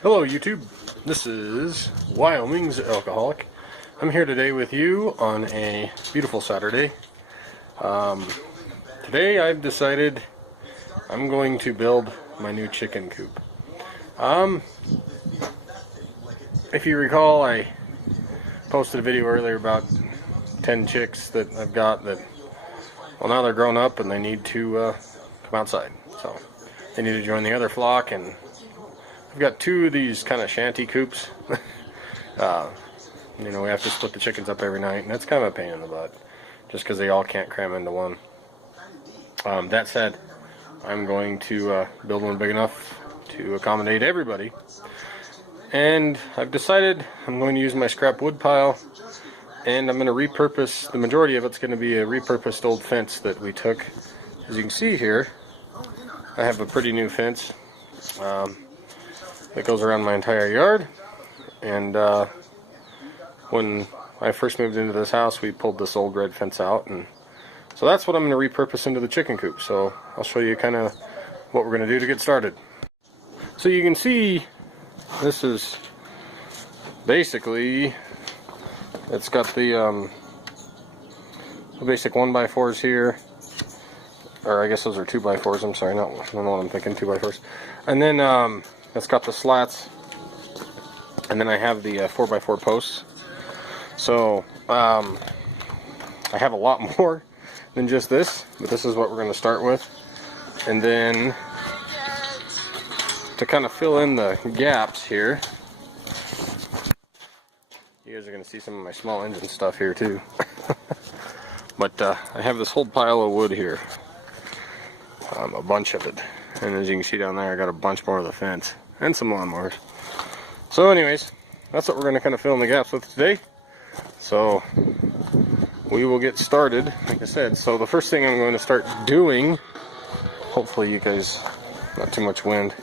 Hello YouTube, this is Wyoming's Alcoholic. I'm here today with you on a beautiful Saturday. Today I've decided I'm going to build my new chicken coop. If you recall, I posted a video earlier about 10 chicks that I've got that, well, now they're grown up and they need to come outside. So they need to join the other flock, and I've got two of these kind of shanty coops. You know, we have to split the chickens up every night, and that's kind of a pain in the butt, just because they all can't cram into one. That said, I'm going to build one big enough to accommodate everybody. And I've decided I'm going to use my scrap wood pile, and I'm going to repurpose, the majority of it's going to be a repurposed old fence that we took. As you can see here, I have a pretty new fence that goes around my entire yard. And when I first moved into this house, we pulled this old red fence out, and so that's what I'm going to repurpose into the chicken coop. So I'll show you kind of what we're going to do to get started. So you can see this is basically, it's got the basic 1x4s here, or I guess those are 2x4s. I'm sorry, I don't know what I'm thinking, 2x4s. And then it's got the slats, and then I have the 4x4 posts. So I have a lot more than just this, but this is what we're going to start with. And then to kind of fill in the gaps here, you guys are going to see some of my small engine stuff here too. But I have this whole pile of wood here, a bunch of it, and as you can see down there, I got a bunch more of the fence and some lawnmowers. So anyways, that's what we're going to kind of fill in the gaps with today. So we will get started, like I said. So the first thing I'm going to start doing, hopefully you guys, not too much wind,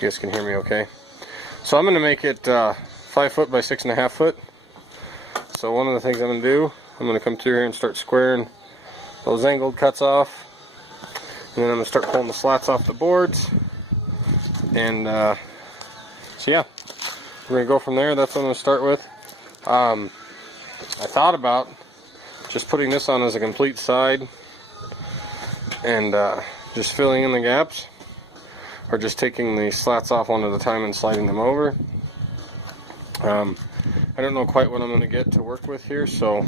you guys can hear me okay. So I'm going to make it 5 foot by 6.5 foot. So one of the things I'm going to do, I'm going to come through here and start squaring those angled cuts off. And then I'm going to start pulling the slats off the boards. And so yeah, we're going to go from there. That's what I'm going to start with. I thought about just putting this on as a complete side and just filling in the gaps, or just taking the slats off one at a time and sliding them over. I don't know quite what I'm going to get to work with here, so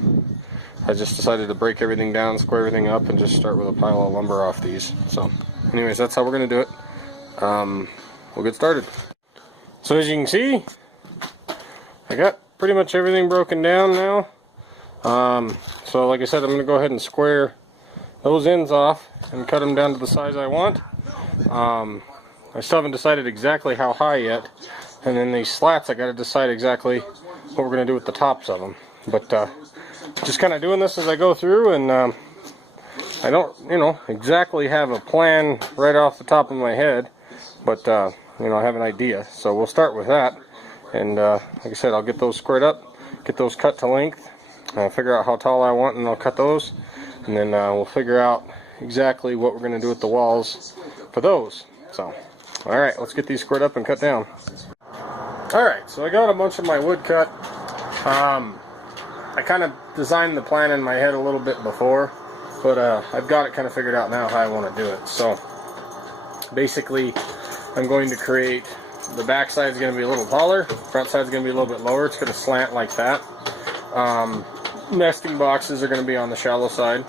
I just decided to break everything down, square everything up, and just start with a pile of lumber off these. So anyways, that's how we're going to do it. We'll get started. So as you can see, I got pretty much everything broken down now. So like I said, I'm going to go ahead and square those ends off and cut them down to the size I want. I still haven't decided exactly how high yet. And then these slats, I got to decide exactly what we're going to do with the tops of them. But just kind of doing this as I go through, and I don't, exactly have a plan right off the top of my head, but I have an idea. So we'll start with that. And like I said, I'll get those squared up, get those cut to length, figure out how tall I want, and I'll cut those. And then we'll figure out exactly what we're going to do with the walls for those. So, alright, let's get these squared up and cut down. Alright, so I got a bunch of my wood cut. I kind of designed the plan in my head a little bit before, but I've got it kind of figured out now how I want to do it. So, basically, I'm going to create, the back side is going to be a little taller, front side is going to be a little bit lower. It's going to slant like that. Nesting boxes are going to be on the shallow side,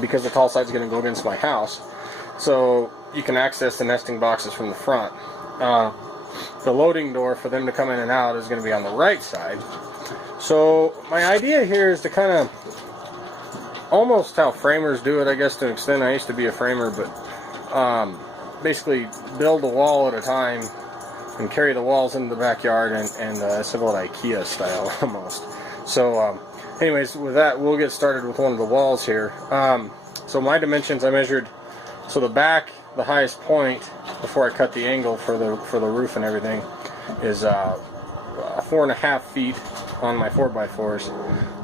because the tall side is going to go against my house. So you can access the nesting boxes from the front. The loading door for them to come in and out is going to be on the right side. So my idea here is to kind of, almost how framers do it, I guess, to an extent. I used to be a framer, but basically build a wall at a time and carry the walls into the backyard, and similar to IKEA style almost. So anyways, with that, we'll get started with one of the walls here. So my dimensions, I measured, so the back, the highest point before I cut the angle for the roof and everything, is 4.5 feet on my 4x4s.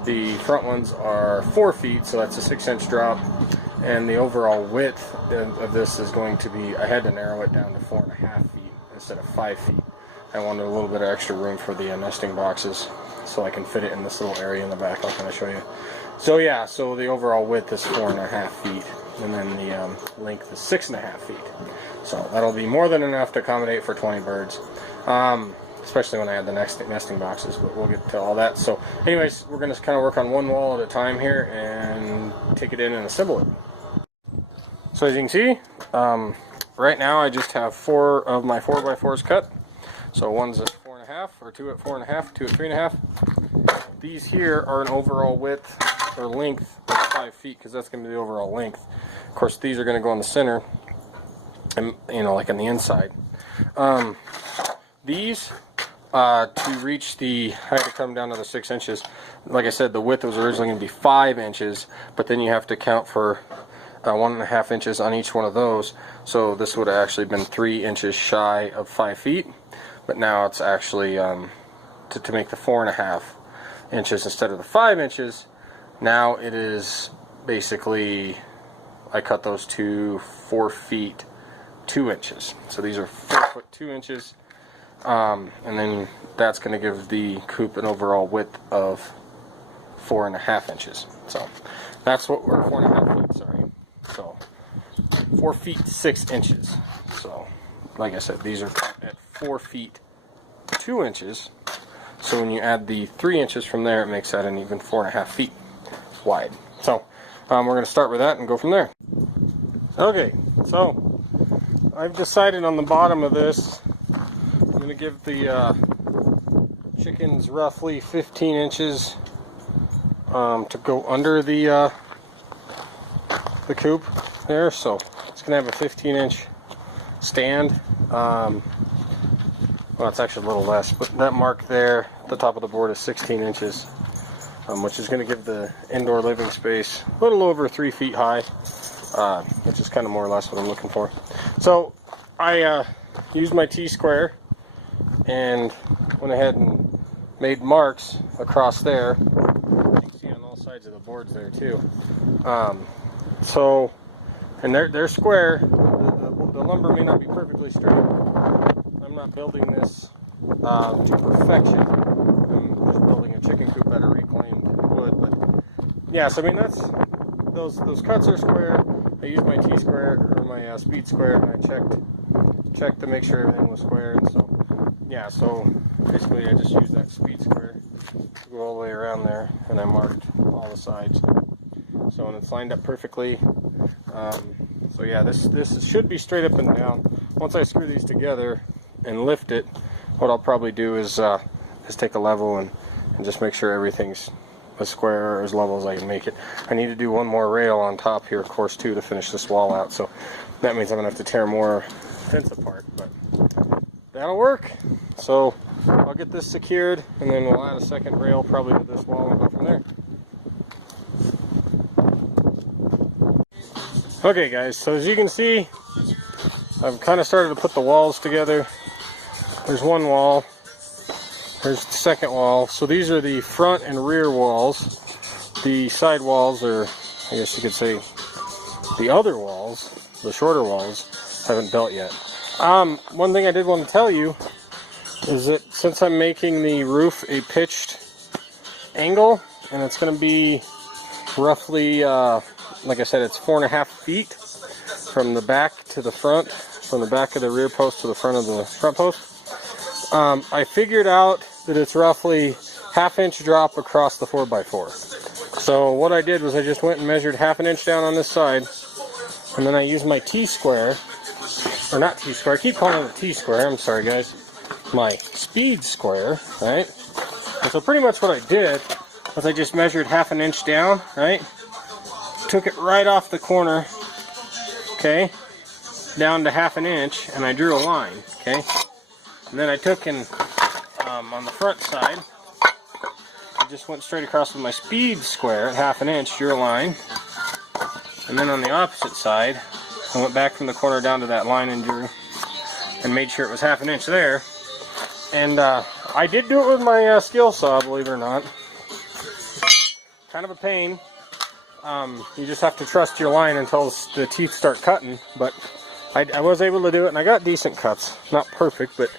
The front ones are 4 feet, so that's a 6-inch drop. And the overall width of this is going to be, I had to narrow it down to 4.5 feet instead of 5 feet. I wanted a little bit of extra room for the nesting boxes, so I can fit it in this little area in the back. I'll kind of show you. So yeah, so the overall width is 4.5 feet, and then the length is 6.5 feet. So that'll be more than enough to accommodate for 20 birds, especially when I add the nesting boxes, but we'll get to all that. So anyways, we're going to kind of work on one wall at a time here and take it in and assemble it. So as you can see, right now I just have 4 of my 4x4s cut. So one's at 4.5, or 2 at 4.5, 2 at 3.5. These here are an overall width or length of 5 feet, because that's going to be the overall length. Of course, these are going to go in the center, and like on the inside. These to reach the, I had to come down to the 6 inches. Like I said, the width was originally going to be 5 inches, but then you have to count for 1.5 inches on each one of those. So this would have actually been 3 inches shy of 5 feet. But now it's actually, to make the 4.5 inches instead of the 5 inches, now it is basically, I cut those to 4 feet 2 inches. So these are 4 foot 2 inches, and then that's going to give the coop an overall width of 4.5 inches. So that's what we're 4.5 feet, sorry. So 4 feet 6 inches. So like I said, these are cut at 4 feet 2 inches. So when you add the 3 inches from there, it makes that an even 4.5 feet wide. So we're going to start with that and go from there. Okay, so I've decided on the bottom of this, I'm going to give the chickens roughly 15 inches to go under the coop there. So it's going to have a 15-inch stand. Well, it's actually a little less, but that mark there at the top of the board is 16 inches, which is going to give the indoor living space a little over 3 feet high, which is kind of more or less what I'm looking for. So I used my T-square and went ahead and made marks across there. You can see on all sides of the boards there too. And they're square. The lumber may not be perfectly straight. I'm not building this to perfection. I'm just building a chicken coop out of reclaimed wood. But yeah, so I mean that's those cuts are square. I used my T-square or my speed square, and I checked to make sure everything was square. And so yeah, so basically I just used that speed square to go all the way around there, and I marked all the sides. So and it's lined up perfectly. So yeah, this should be straight up and down. Once I screw these together and lift it, what I'll probably do is take a level and just make sure everything's as square or as level as I can make it. I need to do one more rail on top here, of course, too, to finish this wall out. So that means I'm gonna have to tear more fence apart, but that'll work. So I'll get this secured, and then we'll add a second rail probably to this wall and go from there. Okay guys, so as you can see, I've kind of started to put the walls together. There's one wall, there's the second wall. So these are the front and rear walls. The side walls, or I guess you could say the other walls, the shorter walls, haven't built yet. One thing I did want to tell you is that since I'm making the roof a pitched angle, and it's going to be roughly like I said, it's 4.5 feet from the back to the front, from the back of the rear post to the front of the front post. I figured out that it's roughly 1/2 inch drop across the 4x4. So what I did was I just went and measured 1/2 inch down on this side, and then I used my T-square, or not T-square, I keep calling it T-square, I'm sorry guys, my speed square, right? And so pretty much what I did was I just measured 1/2 inch down, right? Took it right off the corner, okay, down to 1/2 inch, and I drew a line, okay. And then I took and on the front side, I just went straight across with my speed square at 1/2 inch, drew a line, and then on the opposite side, I went back from the corner down to that line and drew, and made sure it was 1/2 inch there. And I did do it with my skill saw, believe it or not. Kind of a pain. You just have to trust your line until the teeth start cutting, but I was able to do it, and I got decent cuts. Not perfect, but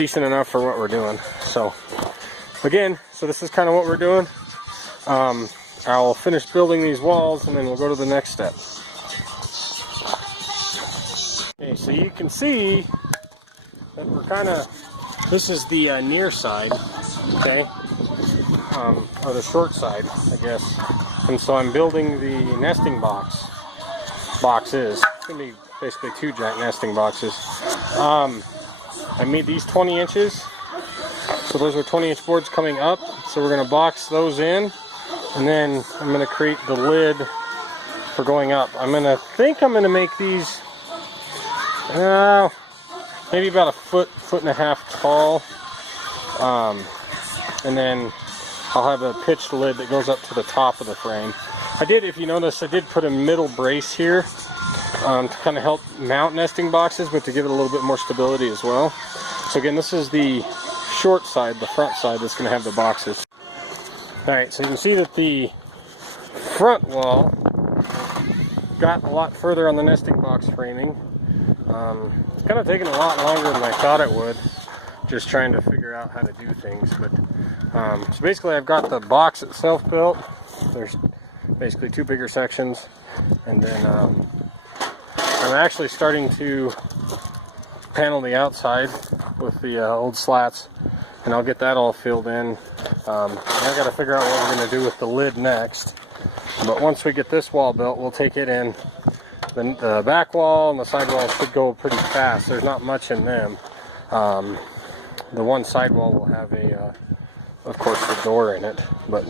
decent enough for what we're doing. So again, so this is kind of what we're doing. I'll finish building these walls and then we'll go to the next step. Okay, so you can see that we're kind of, this is the near side, okay, or the short side, I guess. And so I'm building the nesting boxes. It's gonna be basically 2 giant nesting boxes. I made these 20 inches, so those are 20-inch boards coming up. So we're gonna box those in. And then I'm going to create the lid for going up. I'm going to make these maybe about a foot and a half tall. And then I'll have a pitched lid that goes up to the top of the frame. I did, if you notice, I did put a middle brace here to kind of help mount nesting boxes, but to give it a little bit more stability as well. So again, this is the short side, the front side that's going to have the boxes. Alright, so you can see that the front wall got a lot further on the nesting box framing. It's kind of taken a lot longer than I thought it would, just trying to figure out how to do things. But so basically I've got the box itself built. There's basically 2 bigger sections, and then I'm actually starting to panel the outside with the old slats, and I'll get that all filled in. I got to figure out what we're going to do with the lid next. But once we get this wall built, we'll take it in. The back wall and the side wall should go pretty fast. There's not much in them. The one side wall will have of course, the door in it. But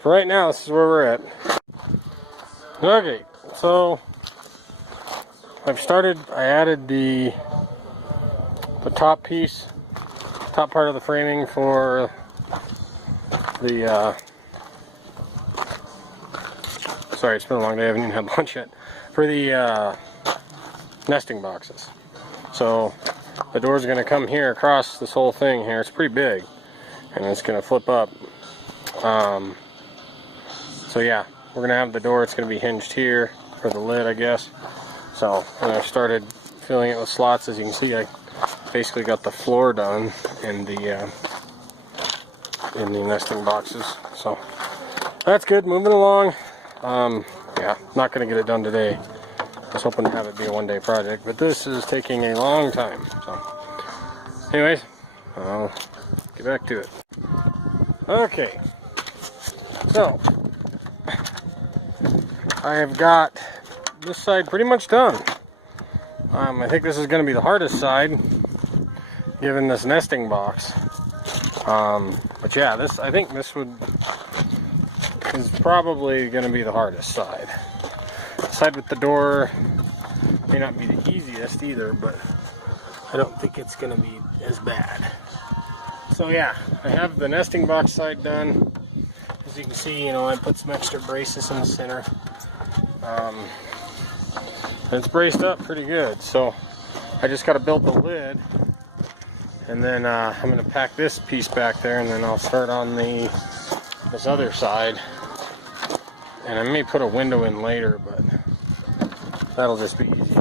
for right now, this is where we're at. Okay, so I added the top piece, top part of the framing for the sorry, it's been a long day, I haven't even had lunch yet, for the nesting boxes. So the door's going to come here across this whole thing here. It's pretty big, and it's going to flip up. So yeah, we're going to have the door, it's going to be hinged here for the lid, I guess. So when I started filling it with slots, as you can see, I basically got the floor done in the nesting boxes. So that's good, moving along. Yeah, not going to get it done today. I was hoping to have it be a one-day project, but this is taking a long time. So anyways, I'll get back to it. Okay, so I have got this side pretty much done. I think this is going to be the hardest side, given this nesting box. But yeah, I think this is probably going to be the hardest side. The side with the door may not be the easiest either, but I don't think it's going to be as bad. So yeah, I have the nesting box side done. As you can see, I put some extra braces in the center. It's braced up pretty good, so I just got to build the lid, and then I'm going to pack this piece back there, and then I'll start on this other side, and I may put a window in later, but that'll just be easy.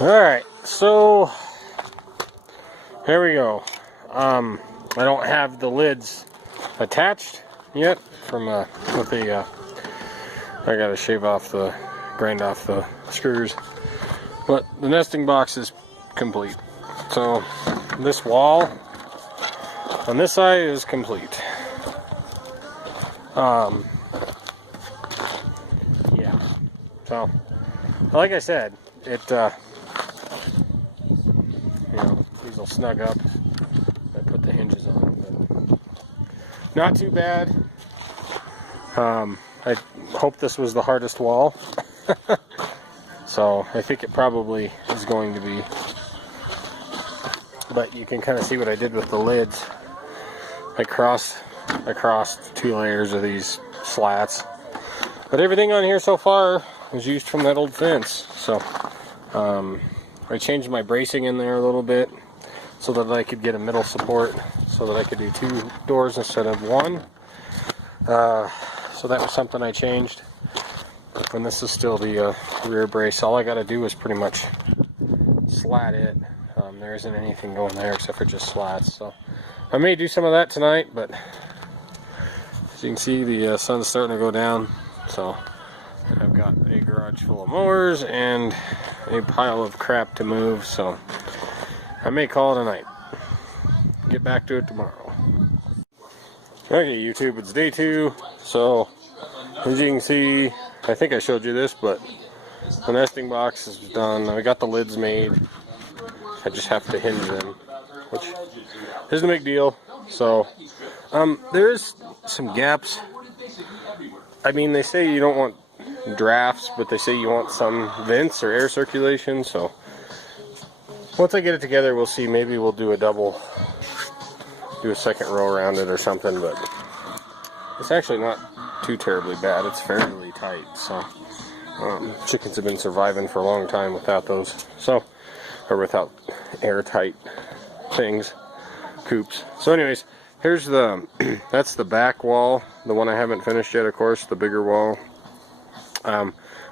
Alright, so here we go. I don't have the lids attached yet I gotta grind off the screws, but the nesting box is complete. So this wall on this side is complete. Yeah, so like I said, these will snug up. I put the hinges on, but not too bad. I hope this was the hardest wall. So I think it probably is going to be, but you can kind of see what I did with the lids. I crossed 2 layers of these slats, but everything on here so far was used from that old fence. So I changed my bracing in there a little bit so that I could get a middle support, so that I could do 2 doors instead of 1. So that was something I changed. And this is still the rear brace. All I got to do is pretty much slat it. there isn't anything going there except for just slats. So I may do some of that tonight, but as you can see, the sun's starting to go down. So I've got a garage full of mowers and a pile of crap to move, so I may call it a night. Get back to it tomorrow. Okay, YouTube, it's day 2. So as you can see, I think I showed you this, but the nesting box is done. I got the lids made. I just have to hinge them, which isn't a big deal. So there is some gaps. I mean, they say you don't want drafts, but they say you want some vents or air circulation. So once I get it together, we'll see. Maybe we'll do a second row around it or something, but it's actually not too terribly bad. It's fairly tight. So chickens have been surviving for a long time without those, or without airtight things, coops. So anyways, here's that's the back wall, the one I haven't finished yet, of course, the bigger wall.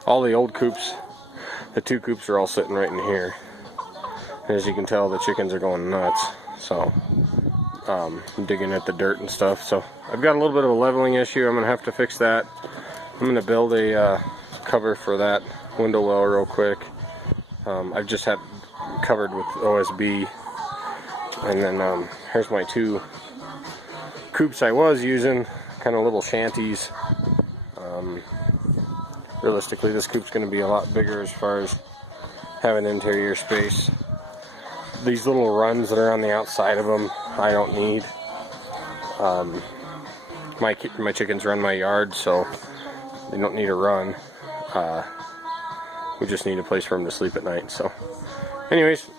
All the old coops, the 2 coops are all sitting right in here. And as you can tell, the chickens are going nuts. So I'm digging at the dirt and stuff. So I've got a little bit of a leveling issue. I'm gonna have to fix that. I'm gonna build a cover for that window well real quick. I've just had covered with OSB. And then here's my 2 coops I was using, kind of little shanties. Realistically, this coop's going to be a lot bigger as far as having interior space. These little runs that are on the outside of them, I don't need. My chickens run my yard, so they don't need a run. We just need a place for them to sleep at night. So, anyways,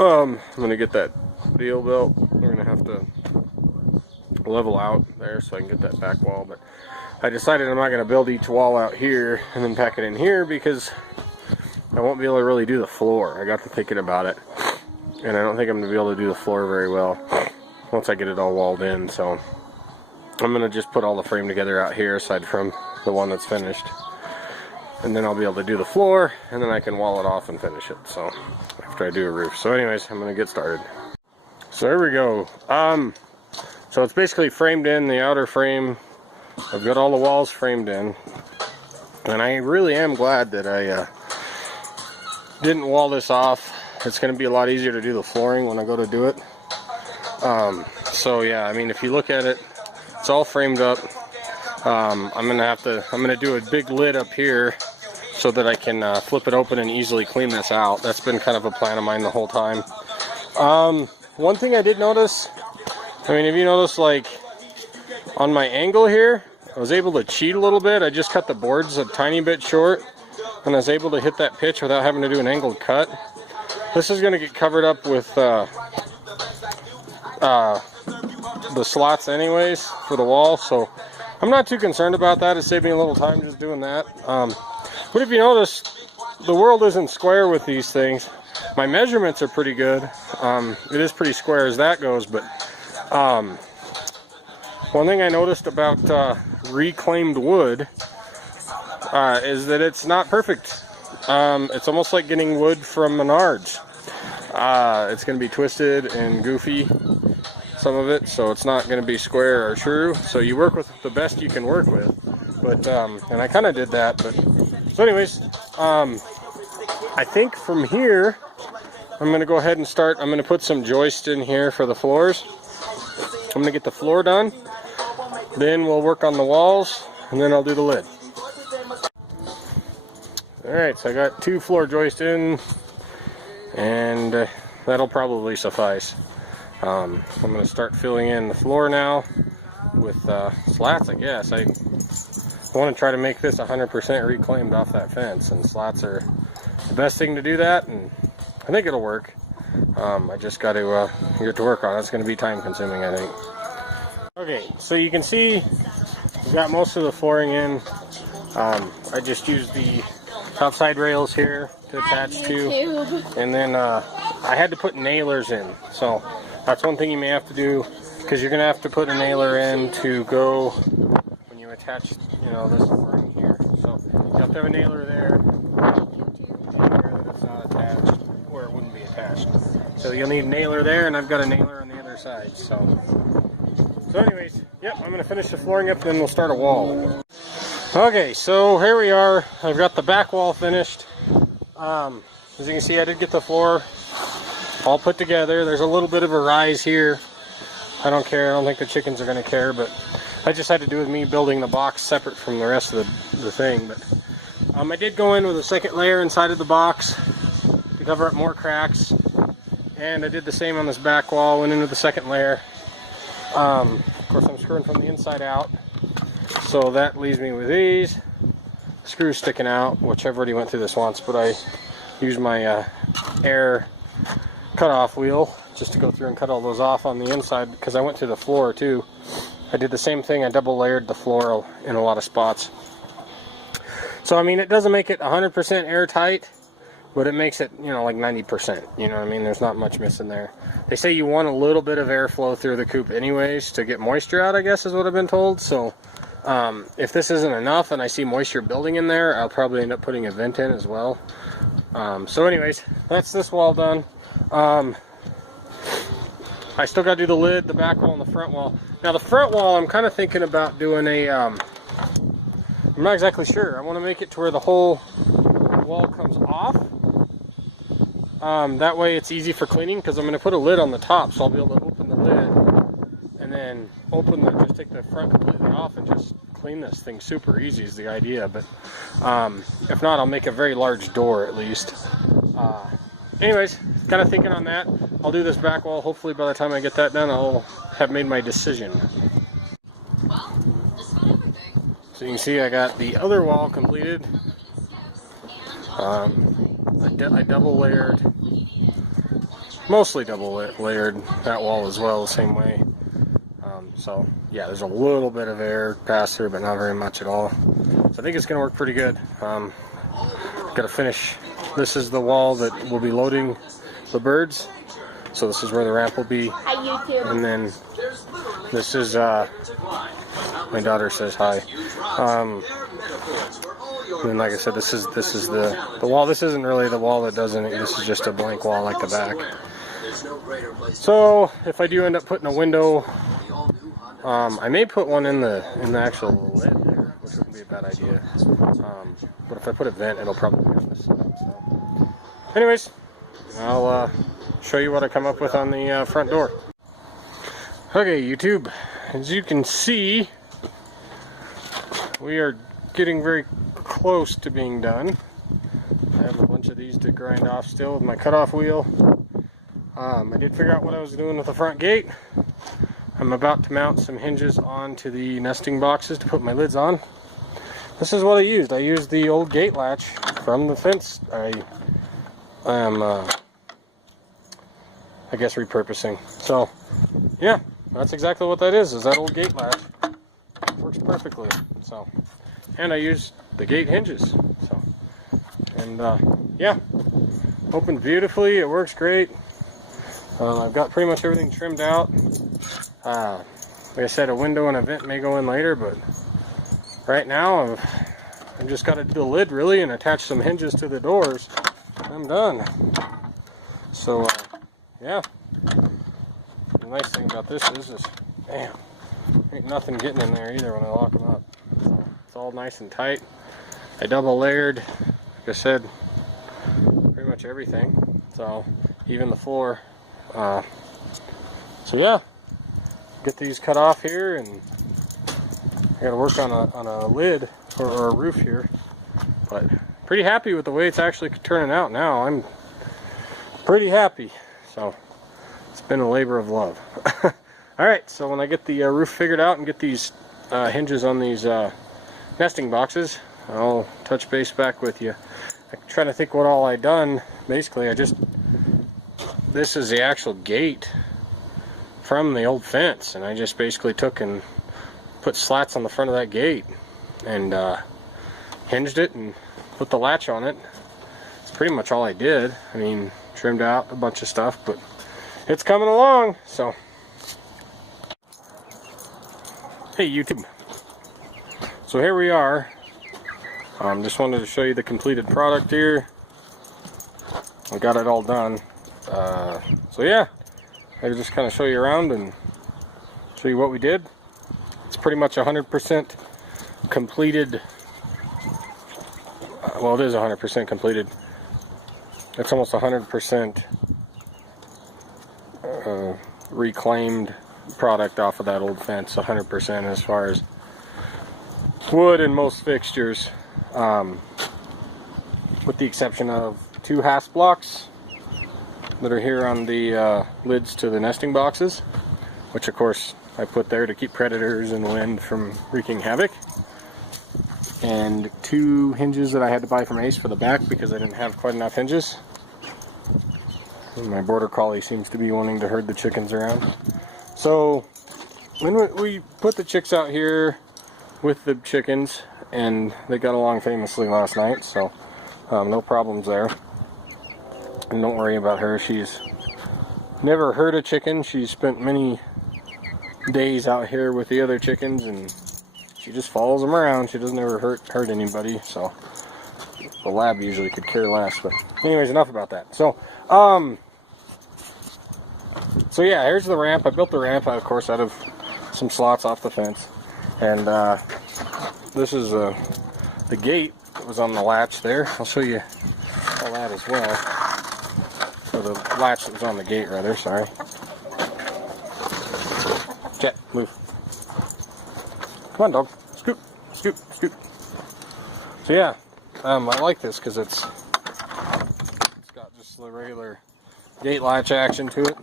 I'm going to get that deal built. We're going to have to level out there so I can get that back wall, but I decided I'm not going to build each wall out here and then pack it in here because I won't be able to really do the floor. I got to thinking about it, and I don't think I'm going to be able to do the floor very well once I get it all walled in. So I'm going to just put all the frame together out here aside from the one that's finished, and then I'll be able to do the floor, and then I can wall it off and finish it. So after I do a roof. So anyways, I'm going to get started. So there we go. So it's basically framed in, the outer frame. I've got all the walls framed in, and I really am glad that I didn't wall this off. It's going to be a lot easier to do the flooring when I go to do it. So yeah, I mean, if you look at it, it's all framed up. I'm gonna do a big lid up here so that I can flip it open and easily clean this out. That's been kind of a plan of mine the whole time. One thing I did notice, I mean, if you notice, like on my angle here, I was able to cheat a little bit. I just cut the boards a tiny bit short, and I was able to hit that pitch without having to do an angled cut. This is going to get covered up with the slots anyways for the wall, so I'm not too concerned about that. It saved me a little time just doing that. But if you notice, the world isn't square with these things. My measurements are pretty good. It is pretty square as that goes, but one thing I noticed about reclaimed wood is that it's not perfect. It's almost like getting wood from Menards. It's going to be twisted and goofy, some of it, so it's not going to be square or true. So you work with the best you can work with. But and I kind of did that. But so anyways, I think from here I'm going to go ahead and start. I'm going to put some joist in here for the floors. I'm going to get the floor done. Then we'll work on the walls, and then I'll do the lid. Alright, so I got 2 floor joists in, and that'll probably suffice. I'm going to start filling in the floor now with slats, I guess. I want to try to make this 100% reclaimed off that fence, and slats are the best thing to do that, and I think it'll work. I just got to get to work on it. It's going to be time consuming, I think. Okay, so you can see we've got most of the flooring in. I just used the outside rails here to attach to, and then I had to put nailers in. So that's one thing you may have to do, because you're going to have to put a nailer in to go when you attach, you know, this flooring here. So you have to have a nailer there. Take care that it's not attached, or it wouldn't be attached. So you'll need a nailer there, and I've got a nailer on the other side. So anyways, yep, I'm going to finish the flooring up, then we'll start a wall. Okay, so here we are. I've got the back wall finished. As you can see, I did get the floor all put together. There's a little bit of a rise here. I don't care. I don't think the chickens are going to care, but that just had to do with me building the box separate from the rest of the thing. But I did go in with a second layer inside of the box to cover up more cracks, and I did the same on this back wall. Went in with the second layer. Of course, I'm screwing from the inside out, so that leaves me with these screws sticking out, which I've already went through this once, but I used my air cutoff wheel just to go through and cut all those off on the inside, because I went through the floor too. I did the same thing. I double layered the floor in a lot of spots. So I mean, it doesn't make it 100% airtight, but it makes it, you know, like 90%. You know what I mean? There's not much missing there. They say you want a little bit of airflow through the coop anyways to get moisture out, I guess is what I've been told. So if this isn't enough and I see moisture building in there, I'll probably end up putting a vent in as well. So anyways, that's this wall done. I still got to do the lid, the back wall, and the front wall. Now the front wall, I'm kind of thinking about doing a, I'm not exactly sure. I want to make it to where the whole wall comes off. That way it's easy for cleaning, because I'm going to put a lid on the top, so I'll be able to open the lid and then just take the front completely off and just clean this thing super easy is the idea. But if not, I'll make a very large door at least. Anyways, kind of thinking on that. I'll do this back wall. Hopefully by the time I get that done, I'll have made my decision. So you can see I got the other wall completed. I double layered, mostly double layered that wall as well, the same way. So yeah, there's a little bit of air pass through, but not very much at all. So I think it's going to work pretty good. Got to finish. This is the wall that will be loading the birds. So this is where the ramp will be. Hi, YouTube. And then this is, my daughter says hi. And like I said, this is the wall. This isn't really the wall that does anything. This is just a blank wall like the back. So if I do end up putting a window, I may put one in the actual lid there, which wouldn't be a bad idea. But if I put a vent, it'll probably be on this side. So, anyways, I'll show you what I come up with on the front door. Okay, YouTube, as you can see, we are getting very close to being done. I have a bunch of these to grind off still with my cutoff wheel. I did figure out what I was doing with the front gate. I'm about to mount some hinges onto the nesting boxes to put my lids on. This is what I used. I used the old gate latch from the fence. I am, I guess, repurposing. So, yeah, that's exactly what that is that old gate latch. Works perfectly. So, and I used the gate hinges. So, and yeah, opened beautifully. It works great. I've got pretty much everything trimmed out. Like I said, a window and a vent may go in later, but right now I've just got to do the lid really and attach some hinges to the doors. I'm done. So yeah, the nice thing about this is damn, ain't nothing getting in there either when I lock them up. So it's all nice and tight. I double layered, like I said, pretty much everything. So even the floor. So yeah, get these cut off here, and I got to work on a lid or a roof here. But pretty happy with the way it's actually turning out now. I'm pretty happy. So it's been a labor of love. All right, so when I get the roof figured out and get these hinges on these nesting boxes, I'll touch base back with you. I'm trying to think what all I done. Basically, this is the actual gate from the old fence, and I just basically took and put slats on the front of that gate and hinged it and put the latch on it. It's pretty much all I did. I mean, trimmed out a bunch of stuff, but it's coming along. So hey YouTube, so here we are. Just wanted to show you the completed product here. I got it all done. So yeah, I just kind of show you around and show you what we did. It's pretty much 100% completed. Well, it is 100% completed. It's almost 100% reclaimed product off of that old fence. 100% as far as wood and most fixtures, with the exception of 2 hasp blocks that are here on the lids to the nesting boxes, which of course I put there to keep predators and wind from wreaking havoc, and 2 hinges that I had to buy from Ace for the back because I didn't have quite enough hinges. And my border collie seems to be wanting to herd the chickens around. So when we put the chicks out here with the chickens, and they got along famously last night, so no problems there. And don't worry about her, she's never hurt a chicken. She's spent many days out here with the other chickens, and she just follows them around. She doesn't ever hurt anybody, so the lab usually could care less. But anyways, enough about that. So yeah, here's the ramp. I built the ramp, of course, out of some slots off the fence, and this is the gate that was on the latch there. I'll show you all that as well. Or the latch that was on the gate, rather, sorry. Jet, move. Come on, dog. Scoot, scoot, scoot. So yeah, I like this because it's got just the regular gate latch action to it.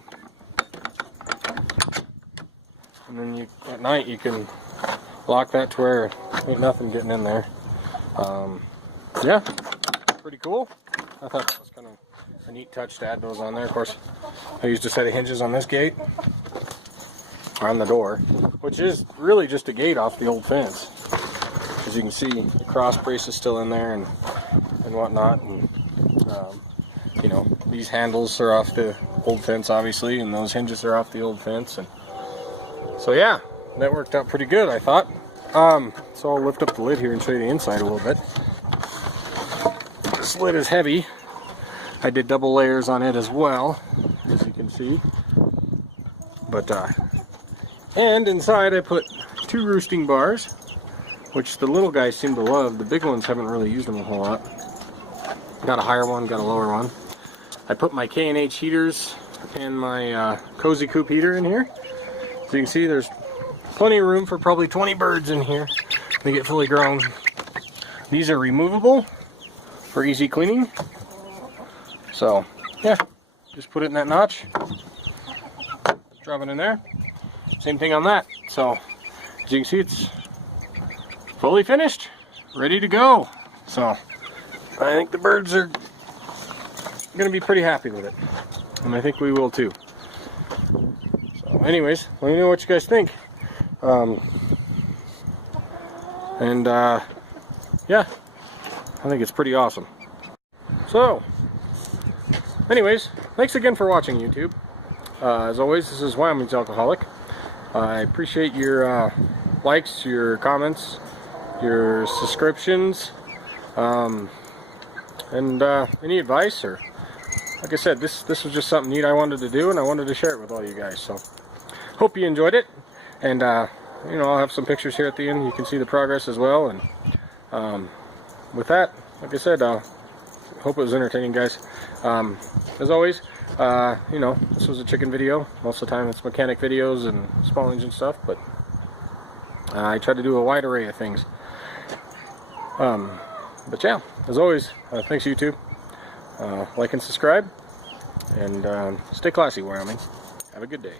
And then at night you can lock that to where ain't nothing getting in there. Yeah, pretty cool. I thought that was kind of a neat touch to add those on there. Of course, I used a set of hinges on this gate, on the door, which is really just a gate off the old fence. As you can see, the cross brace is still in there and whatnot. And you know, these handles are off the old fence, obviously, and those hinges are off the old fence. And so yeah, that worked out pretty good, I thought. So I'll lift up the lid here and show you the inside a little bit. This lid is heavy. I did double layers on it as well, as you can see. But and inside I put 2 roosting bars, which the little guys seem to love. The big ones haven't really used them a whole lot. Got a higher one, got a lower one. I put my K&H heaters and my Cozy Coop heater in here. So you can see there's plenty of room for probably 20 birds in here. They get fully grown. These are removable for easy cleaning. So yeah, just put it in that notch, drop it in there. Same thing on that. So as you can see, it's fully finished, ready to go. So I think the birds are gonna be pretty happy with it, and I think we will too. So anyways, let me know what you guys think. Yeah, I think it's pretty awesome. So anyways, thanks again for watching, YouTube. As always, this is Wyoming's Alcoholic. I appreciate your likes, your comments, your subscriptions, and any advice, or like I said, this was just something neat I wanted to do, and I wanted to share it with all you guys. So hope you enjoyed it, and you know, I'll have some pictures here at the end. You can see the progress as well. And with that, like I said, hope it was entertaining, guys. As always, you know, this was a chicken video. Most of the time it's mechanic videos and small engine stuff, but I try to do a wide array of things. But yeah, as always, thanks YouTube. Like and subscribe, and stay classy, Wyoming. Have a good day.